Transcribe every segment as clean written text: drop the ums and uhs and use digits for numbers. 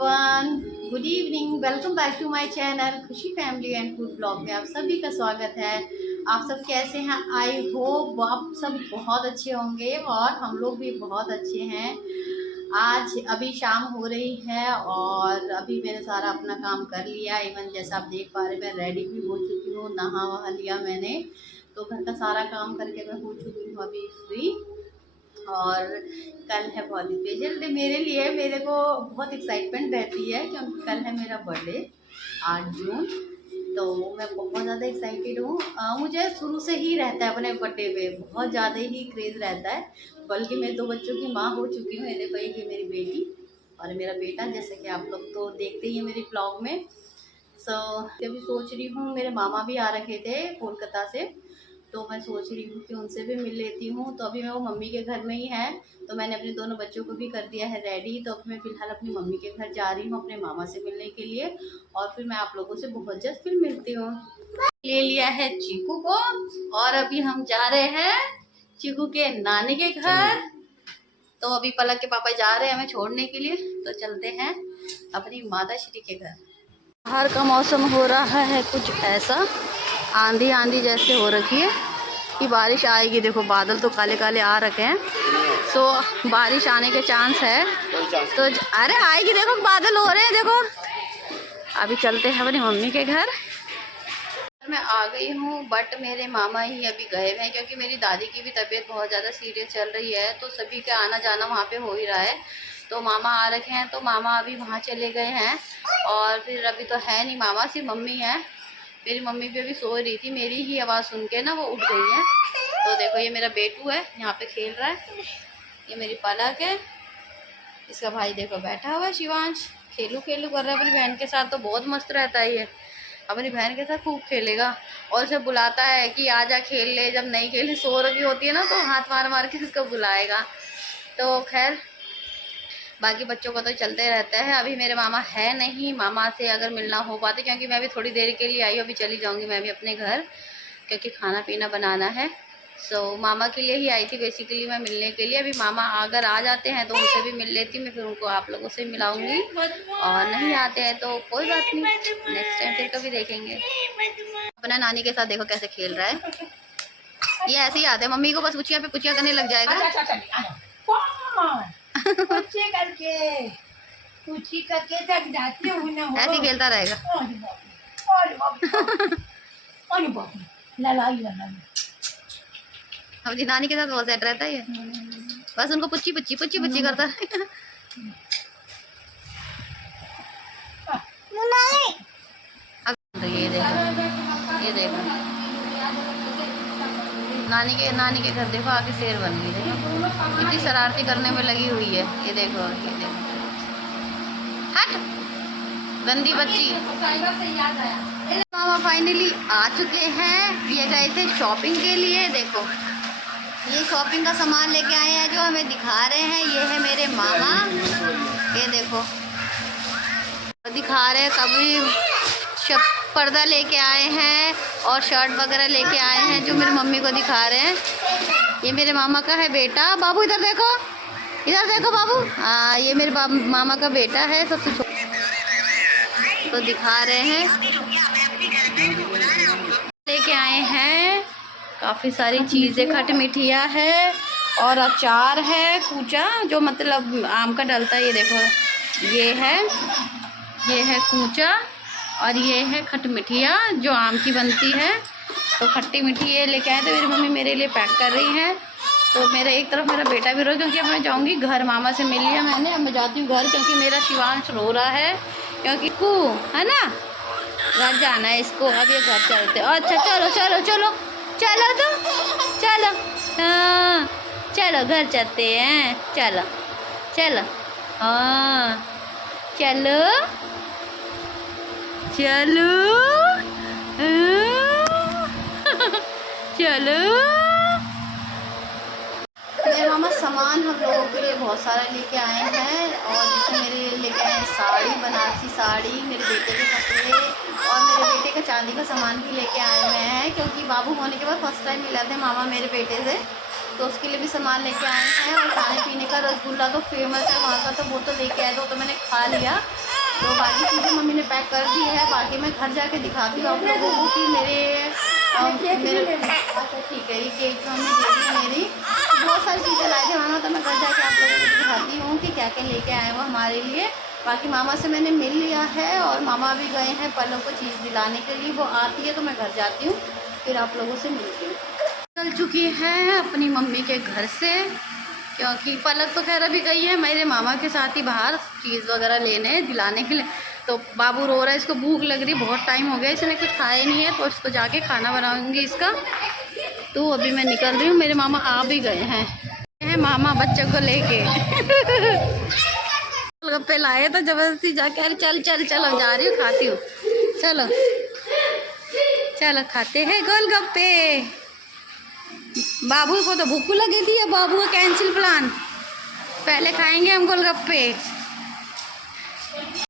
Everyone, good evening. Welcome back to my channel Khushi family and food blog में आप सभी का स्वागत है। आप सब कैसे हैं? आई होप आप सब बहुत अच्छे होंगे और हम लोग भी बहुत अच्छे हैं। आज अभी शाम हो रही है और अभी मैंने सारा अपना काम कर लिया। इवन जैसा आप देख पा रहे हैं, मैं रेडी भी हो चुकी हूँ, नहा वहा लिया मैंने, तो घर का सारा काम करके मैं हो चुकी हूँ अभी फ्री। और कल है बहुत स्पेशल डे मेरे लिए। मेरे को बहुत एक्साइटमेंट रहती है क्योंकि कल है मेरा बर्थडे 8 जून। तो मैं बहुत ज़्यादा एक्साइटेड हूँ। मुझे शुरू से ही रहता है अपने बर्थडे पे बहुत ज़्यादा ही क्रेज़ रहता है। बल्कि मैं 2 बच्चों की माँ हो चुकी हूँ। ये देखो, एक है मेरी बेटी और मेरा बेटा, जैसे कि आप लोग तो देखते ही हैं मेरी ब्लॉग में। अभी सोच रही हूँ, मेरे मामा भी आ रखे थे कोलकाता से, तो मैं सोच रही हूँ कि उनसे भी मिल लेती हूँ। तो अभी मैं वो मम्मी के घर में ही है, तो मैंने अपने दोनों बच्चों को भी कर दिया है रेडी। तो अब मैं फ़िलहाल अपनी मम्मी के घर जा रही हूँ अपने मामा से मिलने के लिए, और फिर मैं आप लोगों से बहुत जल्द फिर मिलती हूँ। ले लिया है चीकू को और अभी हम जा रहे हैं चीकू के नानी के घर। तो अभी पलक के पापा जा रहे हैं हमें छोड़ने के लिए, तो चलते हैं अपनी माता श्री के घर। बाहर का मौसम हो रहा है कुछ ऐसा, आंधी आंधी जैसे हो रखी है कि बारिश आएगी। देखो बादल तो काले काले आ रखे हैं, सो बारिश आने के चांस है। तो अरे आएगी, देखो बादल हो रहे हैं देखो। अभी चलते हैं अपनी मम्मी के घर। मैं आ गई हूँ, बट मेरे मामा ही अभी गए हुए हैं क्योंकि मेरी दादी की भी तबीयत बहुत ज़्यादा सीरियस चल रही है। तो सभी का आना जाना वहाँ पे हो ही रहा है। तो मामा आ रखे हैं, तो मामा अभी वहाँ चले गए हैं। और फिर अभी तो है नहीं मामा, सिर्फ मम्मी है। मेरी मम्मी भी अभी सो रही थी, मेरी ही आवाज़ सुन के ना वो उठ गई है। तो देखो ये मेरा बेटू है, यहाँ पे खेल रहा है। ये मेरी पलक है, इसका भाई देखो बैठा हुआ है शिवांश, खेलू खेलू कर रहा है अपनी बहन के साथ। तो बहुत मस्त रहता है ये, अपनी बहन के साथ खूब खेलेगा और उसे बुलाता है कि आजा खेल ले। जब नहीं खेली सो रही होती है ना, तो हाथ मार मार के इसको बुलाएगा। तो खैर बाकी बच्चों का तो चलते रहता है। अभी मेरे मामा है नहीं, मामा से अगर मिलना हो पाते, क्योंकि मैं अभी थोड़ी देर के लिए आई हूँ, अभी चली जाऊँगी मैं भी अपने घर क्योंकि खाना पीना बनाना है। मामा के लिए ही आई थी बेसिकली मैं मिलने के लिए। अभी मामा अगर आ जाते हैं तो उनसे भी मिल लेती मैं, फिर उनको आप लोगों से मिलाऊंगी। और नहीं आते हैं तो कोई बात नहीं, नेक्स्ट टाइम फिर कभी देखेंगे। अपना नानी के साथ देखो कैसे खेल रहा है, ये ऐसे ही आते हैं। मम्मी को बस कुचिया पे कुचिया करने लग जाएगा। ऐसे खेलता रहेगा। अपनी नानी के साथ बहुत सेट रहता है ये, बस उनको पुच्ची पुच्ची पुच्ची पुच्ची करता है। अब तो ये देखो नानी के घर देखो आगे शेर बन गई, देखो इतनी शरारती करने में लगी हुई है। ये देखो हट गंदी बच्ची। मामा फाइनली आ चुके हैं, ये गए थे शॉपिंग के लिए। देखो ये शॉपिंग का सामान लेके आए हैं जो हमें दिखा रहे हैं। ये है मेरे मामा, ये देखो दिखा रहे हैं। कभी पर्दा लेके आए हैं और शर्ट वगैरह लेके आए हैं जो मेरी मम्मी को दिखा रहे हैं। ये मेरे मामा का है बेटा, बाबू इधर देखो बाबू। हाँ ये मेरे मामा का बेटा है, सबसे छोटा। तो दिखा रहे हैं, लेके आए हैं काफ़ी सारी चीज़ें, खट मिठिया है और अचार है कूचा, जो मतलब आम का डलता है। ये देखो ये है कूचा और ये है खट मिठिया जो आम की बनती है। तो खट्टी मीठी ये लेके आए थे, मेरी मम्मी मेरे लिए पैक कर रही हैं। तो मेरा एक तरफ मेरा बेटा भी रो, क्योंकि अब मैं जाऊँगी घर। मामा से मिल लिया मैंने, अब मैं जाती हूँ घर क्योंकि मेरा शिवांश रो रहा है, क्योंकि कू है ना, घर जाना है इसको। अब ये घर चलते। अच्छा चलो चलो चलो चलो तो चलो, हाँ चलो घर चलते हैं। चलो चलो हाँ चलो चलो चलो। मेरे मामा सामान हम लोगों के लिए बहुत सारा लेके आए हैं, और जैसे मेरे लिए लेके आए साड़ी, बनारसी साड़ी, मेरे बेटे के कपड़े और मेरे बेटे का चांदी का सामान भी लेके आए हुए हैं, क्योंकि बाबू होने के बाद फर्स्ट टाइम मिला थे मामा मेरे बेटे से। तो उसके लिए भी सामान लेके आए हैं। और खाने पीने का रसगुल्ला तो फेमस है वहाँ का, तो वो तो लेके आए थे, तो मैंने खा लिया। तो बाकी चीज़ें मम्मी ने पैक कर दी है। बाकी मैं घर जाके दिखाती हूँ आप लोगों को कि मेरे अच्छा ठीक है, ये केक तो हमने दे दी मेरी। बहुत सारी चीज़ें लाए थे मामा, तो मैं घर जाके आप लोगों को दिखाती हूँ कि क्या क्या लेके आए वो हमारे लिए। बाकी मामा से मैंने मिल लिया है और मामा भी गए हैं पलों को चीज़ दिलाने के लिए। वो आती है तो मैं घर जाती हूँ, फिर आप लोगों से मिलती हूँ। चल चुकी है अपनी मम्मी के घर से, क्योंकि पलक तो खैर अभी गई है मेरे मामा के साथ ही बाहर चीज़ वगैरह लेने दिलाने के लिए। तो बाबू रो रहा है, इसको भूख लग रही, बहुत टाइम हो गया इसने कुछ खाया नहीं है, तो इसको जाके खाना बनाऊंगी इसका। तो अभी मैं निकल रही हूँ, मेरे मामा आ भी गए हैं मामा बच्चों को लेके। गोलगप्पे लाए तो जबरदस्ती जाके, अरे चल चल चलो जा रही हूँ खाती हूँ, चलो चलो खाते हैं गोलगप्पे। बाबू को तो भूख लगी थी, अब बाबू का कैंसिल प्लान, पहले खाएंगे हम गोलगप्पे।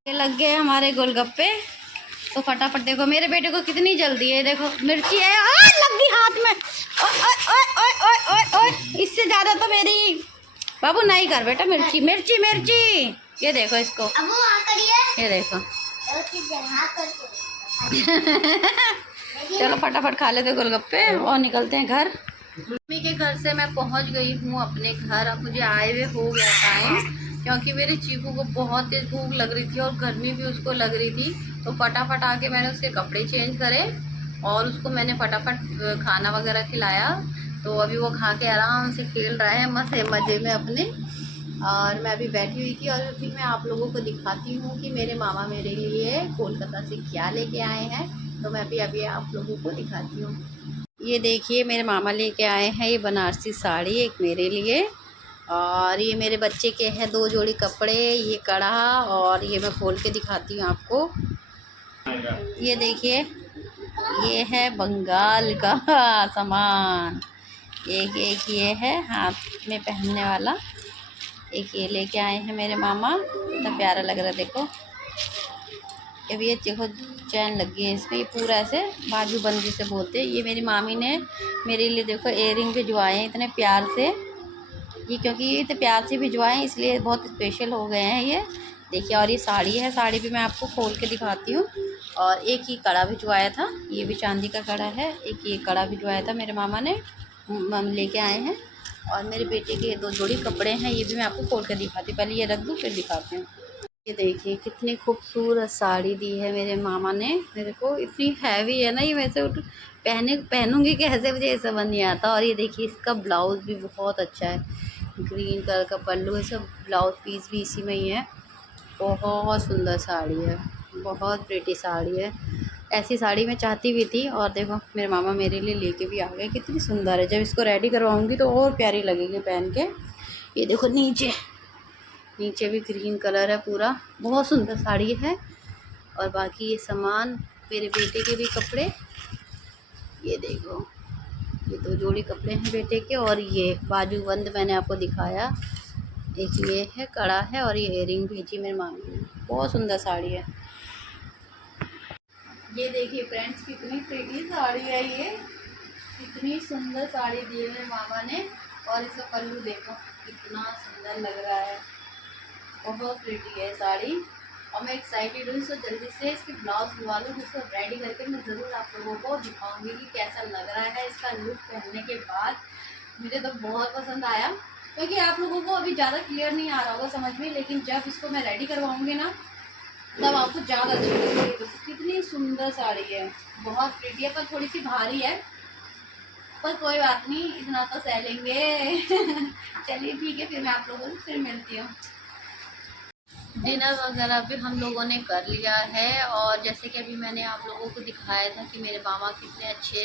ये लग गए हमारे गोलगप्पे, तो फटाफट देखो मेरे बेटे को कितनी जल्दी है, देखो मिर्ची है लग गई हाथ में। ओए ओए ओए ओए ओए, इससे ज़्यादा तो मेरी बाबू नहीं कर बेटा, मिर्ची मिर्ची मिर्ची। ये देखो इसको, ये देखो। चलो फटाफट खा लेते गोलगप्पे और निकलते हैं घर। मम्मी के घर से मैं पहुंच गई हूँ अपने घर। अब मुझे आए हुए हो गया टाइम, क्योंकि मेरे चीकू को बहुत तेज़ भूख लग रही थी और गर्मी भी उसको लग रही थी। तो फटाफट आके मैंने उसके कपड़े चेंज करे और उसको मैंने फटाफट खाना वगैरह खिलाया। तो अभी वो खा के आराम से खेल रहा है मज़े में अपने, और मैं अभी बैठी हुई थी। और अभी मैं आप लोगों को दिखाती हूँ कि मेरे मामा मेरे लिए कोलकाता से क्या लेके आए हैं। तो मैं अभी आप लोगों को दिखाती हूँ। ये देखिए मेरे मामा लेके आए हैं ये बनारसी साड़ी, एक मेरे लिए, और ये मेरे बच्चे के हैं 2 जोड़ी कपड़े, ये कड़ा, और ये मैं खोल के दिखाती हूँ आपको। ये देखिए ये है बंगाल का सामान, एक ये है हाथ में पहनने वाला, एक ये लेके आए हैं मेरे मामा, इतना प्यारा लग रहा है देखो। अब ये देखो चैन लगी है इसमें, ये पूरा ऐसे बाजूबंदी से बोलते हैं। ये मेरी मामी ने मेरे लिए देखो एयरिंग भिजवाए हैं इतने प्यार से, ये क्योंकि ये इतने प्यार से भिजवाए हैं इसलिए बहुत स्पेशल हो गए हैं ये देखिए। और ये साड़ी है, साड़ी भी मैं आपको खोल के दिखाती हूँ। और एक ही कड़ा भिजवाया था, ये भी चांदी का कड़ा है, एक ये कड़ा भिजवाया था मेरे मामा ने, लेके आए हैं। और मेरे बेटे के 2 जोड़ी कपड़े हैं, ये भी मैं आपको खोल कर दिखाती हूँ। पहले ये रख दूँ फिर दिखाती हूँ। ये देखिए कितनी खूबसूरत साड़ी दी है मेरे मामा ने मेरे को, इतनी हैवी है ना ये, वैसे पहनूंगी कैसे मुझे ऐसा बन नहीं आता। और ये देखिए इसका ब्लाउज़ भी बहुत अच्छा है, ग्रीन कलर का पल्लू है, सब ब्लाउज पीस भी इसी में ही है। बहुत सुंदर साड़ी है, बहुत प्रिटी साड़ी है, ऐसी साड़ी मैं चाहती भी थी। और देखो मेरे मामा मेरे लिए लेके भी आ गए, कितनी सुंदर है। जब इसको रेडी करवाऊँगी तो और प्यारी लगेगी पहन के। ये देखो नीचे भी ग्रीन कलर है पूरा, बहुत सुंदर साड़ी है। और बाकी ये सामान मेरे बेटे के भी कपड़े, ये देखो ये 2 जोड़ी कपड़े हैं बेटे के। और ये बाजूबंद मैंने आपको दिखाया, एक ये है कड़ा है, और ये इयरिंग भेजी मेरे मामी ने, बहुत सुंदर साड़ी है। ये देखिए फ्रेंड्स कितनी प्रिटी साड़ी है ये, कितनी सुंदर साड़ी दी है मेरे मामा ने। और इसका पल्लू देखो कितना सुंदर लग रहा है, बहुत प्रिटी है साड़ी। और मैं एक्साइटेड हूँ इसको जल्दी से इसकी ब्लाउज सिलवा लूँ, इसको रेडी करके मैं ज़रूर आप लोगों को दिखाऊंगी कि कैसा लग रहा है इसका लुक पहनने के बाद। मुझे तो बहुत पसंद आया, क्योंकि आप लोगों को अभी ज़्यादा क्लियर नहीं आ रहा होगा समझ में, लेकिन जब इसको मैं रेडी करवाऊँगी ना तब आपको ज़्यादा अच्छी लगेगी। तो कितनी सुंदर साड़ी है, बहुत प्रिटी है, पर थोड़ी सी भारी है, पर कोई बात नहीं, इतना तो सह लेंगे। चलिए ठीक है, फिर मैं आप लोगों से फिर मिलती हूँ। डिनर वगैरह भी हम लोगों ने कर लिया है। और जैसे कि अभी मैंने आप लोगों को दिखाया था कि मेरे मामा कितने अच्छे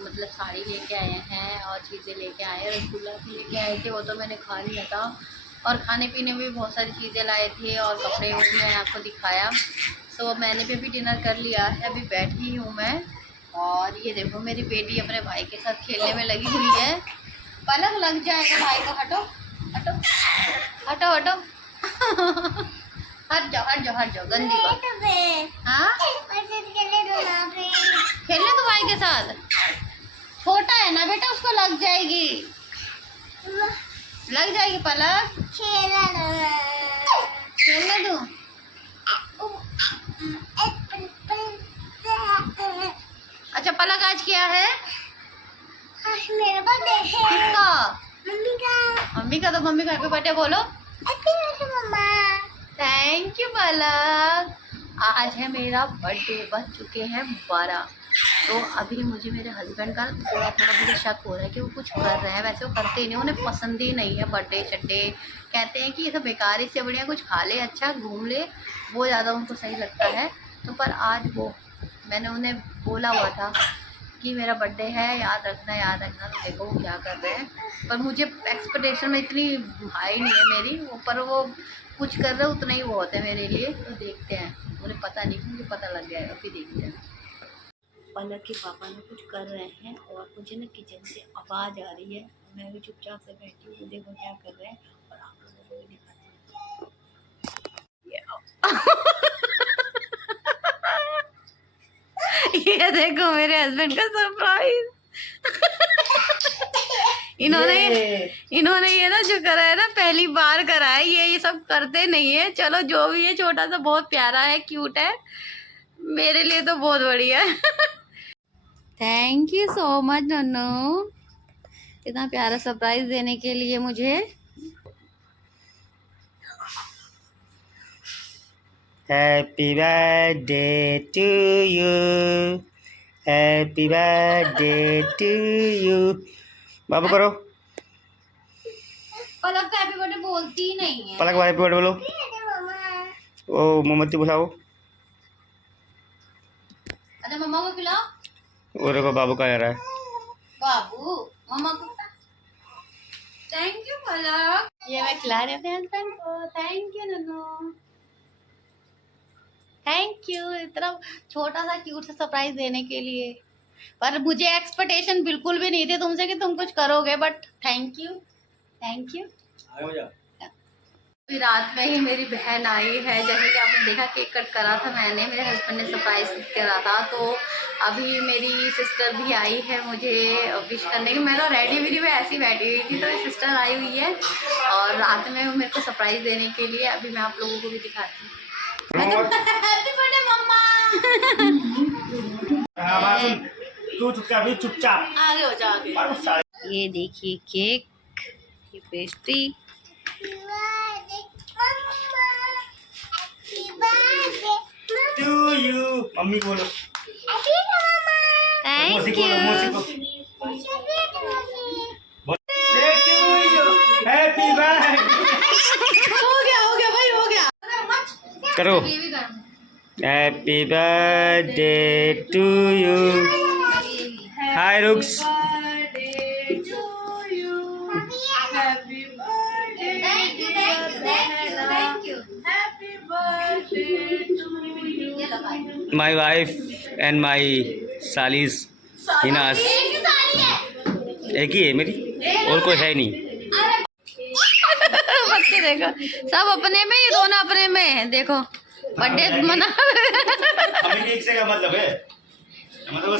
मतलब साड़ी लेके आए हैं और चीज़ें लेके आए हैं, रसगुल्ला भी लेके आए थे, वो तो मैंने खा लिया था। और खाने पीने में भी बहुत सारी चीज़ें लाए थे और कपड़े वो भी मैंने आपको दिखाया। सो मैंने भी अभी डिनर कर लिया है, अभी बैठी हूँ मैं। और ये देखो मेरी बेटी अपने भाई के साथ खेलने में लगी हुई है। पलक लग जाएगा भाई को, हटो हटो हटो हटो। हट जाओ गंदी बात। हाँ खेलने तो भाई के साथ, छोटा है ना बेटा, उसको लग जाएगी पलक। खेलने दो, क्या है? आज मेरा बर्थडे है। किसका? मम्मी का। मम्मी का। तो मम्मी को हैप्पी बर्थडे बोलो। हैप्पी बर्थडे मम्मा। Thank you Palak. आज है मेरा बर्थडे, बज चुके हैं 12। तो अभी मुझे मेरे हस्बैंड का थोड़ा थोड़ा मुझे शक हो रहा है कि वो कुछ कर रहे हैं। वैसे वो करते ही नहीं, उन्हें पसंद ही नहीं है बर्थडे शड्डे। कहते हैं कि ये सब बेकार, इससे बढ़िया कुछ खा ले, अच्छा घूम ले, वो ज़्यादा उनको सही लगता है। तो पर आज वो, मैंने उन्हें बोला हुआ था कि मेरा बर्थडे है, याद रखना याद रखना। तो देखो वो क्या कर रहे हैं। पर मुझे एक्सपेक्टेशन में इतनी हाई नहीं है मेरी, पर वो कुछ कर रहे हैं उतना ही बहुत है मेरे लिए। तो देखते हैं, उन्हें पता नहीं, मुझे पता लग जाएगा, फिर देखते हैं। पलक के पापा ने कुछ कर रहे हैं और मुझे ना किचन से आवाज़ आ रही है। मैं भी चुपचाप से बैठी हूँ, देखो क्या कर रहे हैं और आप लोगों को भी दिखाती हूँ। ये देखो मेरे हस्बैंड का सरप्राइज। इन्होंने ये ना जो करा है ना, पहली बार करा है। ये सब करते नहीं है। चलो जो भी है, छोटा सा बहुत प्यारा है, क्यूट है, मेरे लिए तो बहुत बढ़िया है। Thank you so much Nannu, इतना प्यारा सरप्राइज देने के लिए मुझे। Happy birthday to you, happy birthday to you. बाबू करो। पलक तो हैप्पी बर्थडे बोलती ही नहीं है। पलक हैप्पी बर्थडे बोलो। ओ मोमबत्ती बुलाओ। अच्छा मम्मा को खिलाओ। और देखो बाबू का आ रहा है। बाबू मम्मा को। थैंक यू पलक। ये मैं खिला रही अपने हस्बैंड को। Thank you Nannu, thank you इतना छोटा सा क्यूट सा सरप्राइज देने के लिए। पर मुझे एक्सपेक्टेशन बिल्कुल भी नहीं थी तुमसे कि तुम कुछ करोगे, but thank you, thank you. अभी रात में ही मेरी बहन आई है, जैसे कि आपने देखा केक कट करा था मैंने, मेरे हस्बैंड ने सरप्राइज करा था। तो अभी मेरी सिस्टर भी आई है मुझे विश करने की। मैं तो रेडी वीडी में ऐसी बैठी हुई थी, तो सिस्टर आई हुई है और रात में मेरे को सरप्राइज देने के लिए। अभी मैं आप लोगों को भी दिखाती हूँ। हैप्पी बर्थडे मम्मा। तू चुपचाप चुपचाप आगे हो जा, आगे। ये देखिए केक, ये पेस्ट्री। To you. मम्मी बोलो। Thank you. Happy birthday. हो गया भाई, हो गया। करो। ये भी कर। Happy birthday to you. Hi रुक्स। My wife and my सालिस हिनास। एक ही है मेरी, और कोई है नहीं। बच्चे देखो सब अपने में, ये दोनों अपने में है। देखो बर्थडे मना। हमें केक से क्या मतलब है? मतलब